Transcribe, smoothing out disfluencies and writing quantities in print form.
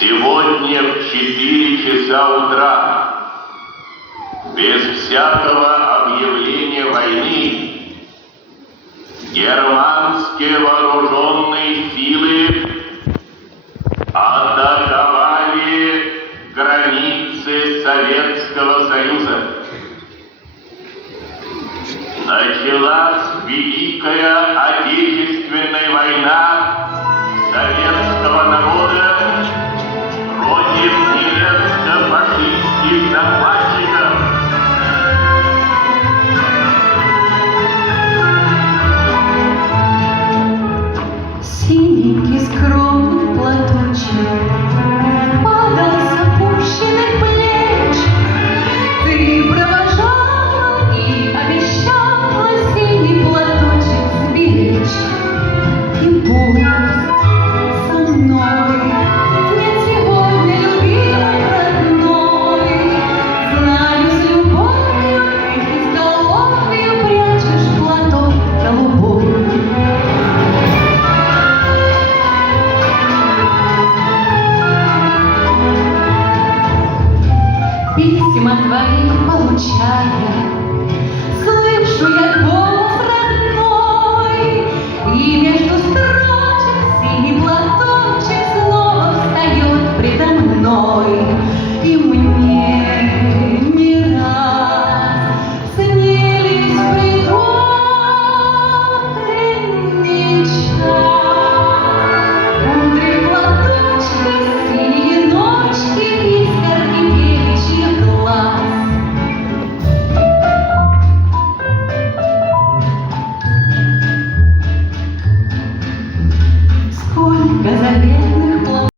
Сегодня в 4 часа утра, без всякого объявления войны, германские вооруженные силы атаковали границы Советского Союза. Началась Великая Отечественная война советского народа против немецко-фашистских захватчиков. Синенький скромный платочек падал с опущенных плеч. Ты провожала и обещала синий платочек сберечь. И пусть со мной нет сегодня любимой родной, знаю, с любовью ты изголовьем прячешь платок голубой. Письма твои получая, слышу я